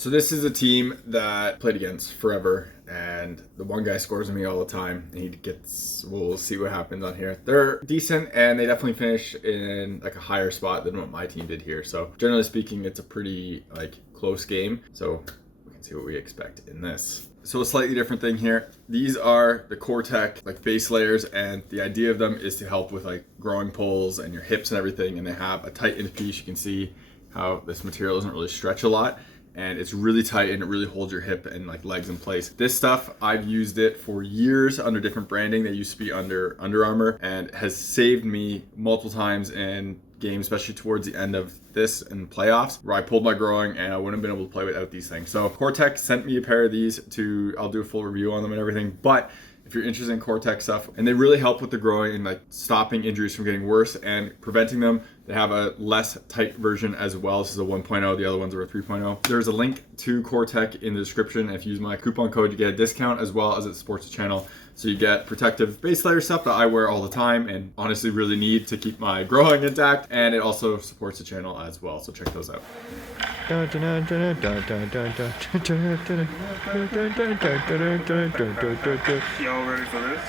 So this is a team that I played against forever, and the one guy scores me all the time. He gets, we'll see what happens on here. They're decent, and they definitely finish in like a higher spot than what my team did here. So generally speaking, it's a pretty like close game. So we can see what we expect in this. So a slightly different thing here. These are the Cortech like base layers, and the idea of them is to help with like growing poles and your hips and everything. And they have a tight end piece. You can see how this material doesn't really stretch a lot, and it's really tight and it really holds your hip and like legs in place. This stuff, I've used it for years under different branding. They used to be under Under Armour, and has saved me multiple times in games, especially towards the end of this in playoffs, where I pulled my groin and I wouldn't have been able to play without these things. So Cortech sent me a pair of these I'll do a full review on them and everything, but if you're interested in Cortech stuff, and they really help with the groin and like stopping injuries from getting worse and preventing them. They have a less tight version as well. This is a 1.0, the other ones are a 3.0. There's a link to Cortech in the description. If you use my coupon code, you get a discount, as well as it supports the channel. So you get protective base layer stuff that I wear all the time and honestly really need to keep my groin intact, and it also supports the channel as well. So check those out. Y'all ready for this?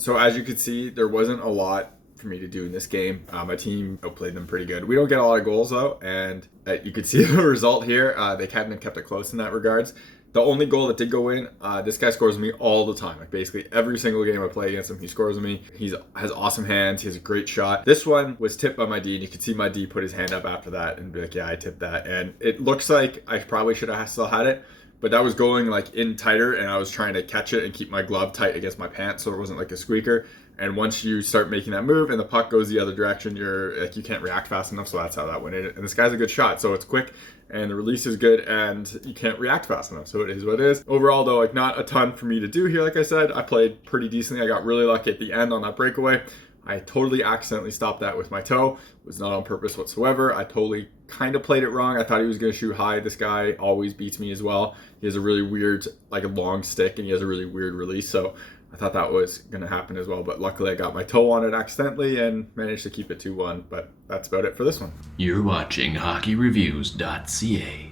So as you can see, there wasn't a lot for me to do in this game. My team outplayed them pretty good. We don't get a lot of goals though, and you could see the result here. They kind of kept it close in that regards. The only goal that did go in, this guy scores me all the time. Like basically every single game I play against him, he scores me. He has awesome hands. He has a great shot. This one was tipped by my D, and you could see my D put his hand up after that and be like, yeah, I tipped that. And it looks like I probably should have still had it, but that was going like in tighter, and I was trying to catch it and keep my glove tight against my pants so it wasn't like a squeaker. And once you start making that move and the puck goes the other direction, you're like, you can't react fast enough. So that's how that went in. And this guy's a good shot, so it's quick and the release is good and you can't react fast enough. So it is what it is. Overall though, like not a ton for me to do here. Like I said, I played pretty decently. I got really lucky at the end on that breakaway. I totally accidentally stopped that with my toe. It was not on purpose whatsoever. I totally kind of played it wrong. I thought he was going to shoot high. This guy always beats me as well. He has a really weird, like a long stick, and he has a really weird release. So I thought that was going to happen as well. But luckily I got my toe on it accidentally and managed to keep it 2-1. But that's about it for this one. You're watching HockeyReviews.ca.